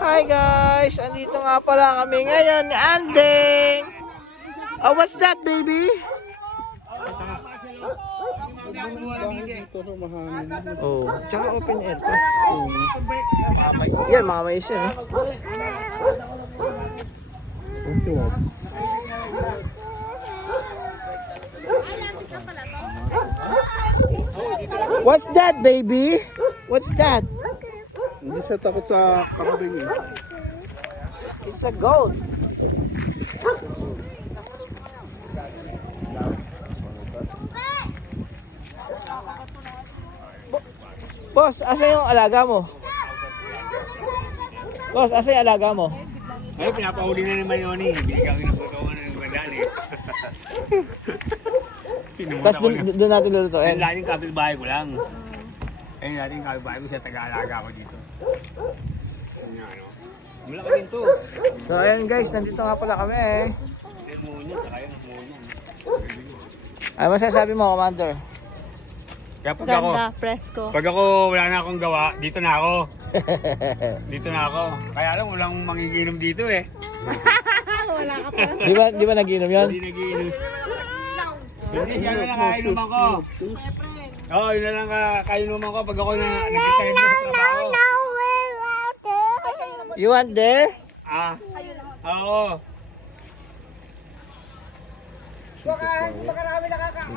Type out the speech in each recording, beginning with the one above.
Hi guys! Andito nga pala kami ngayon ni Anding! Oh, what's that, baby? Oh, tsaka open air to. Yan, mga mais yan. What's that, baby? What's that? Hindi siya takot sa karabing. It's a goat. Boss, asa yung alaga mo? Boss, asa yung alaga mo? Ay, pinapahuli na naman yun eh. Binigyan ko ng butongan ng magandaan eh. Tapos doon natin lulutuin. Ayun lating kapitbahay ko lang. Ayun lating kapitbahay ko siya taga-alaga ko dito. Ayun ano. Malaki din to. So ayun guys, nandito nga pala kami eh. Yan muna, saka yan muna. Ano masasabi mo, Commander? Kaya pag ako, Ganda, presko. pag ako wala na akong gawa, dito na ako. Dito na ako. Kaya lang walang mangiginom dito eh. Wala ka pa. Di ba nagiinom yun? Hindi nagiinom. Hindi siya na nakainuman ko. Oo, yun na lang kainuman ko pag ako na nag-time na sa trabaho. You want there? Ah, oo.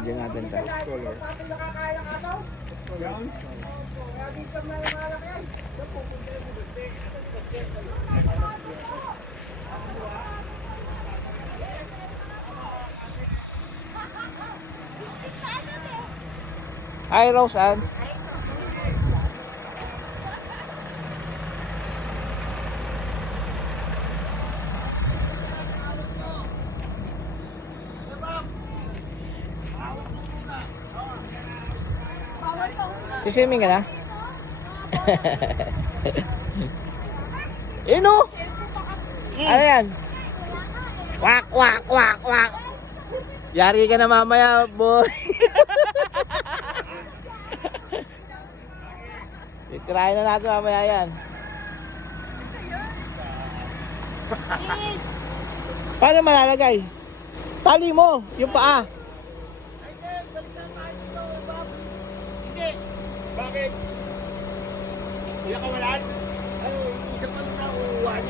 Bigyan natin tayo. Hi, Roseanne. Siswimming ka na? Ino! Ano yan? Wak, wak, wak, wak. Yari ka na mamaya, boy. Titirahin na natin mamaya yan. Paano malalagay? Tali mo, yung paa. Bakit? Hindi ka walaan? Ay, isa pa lang nakuha niya.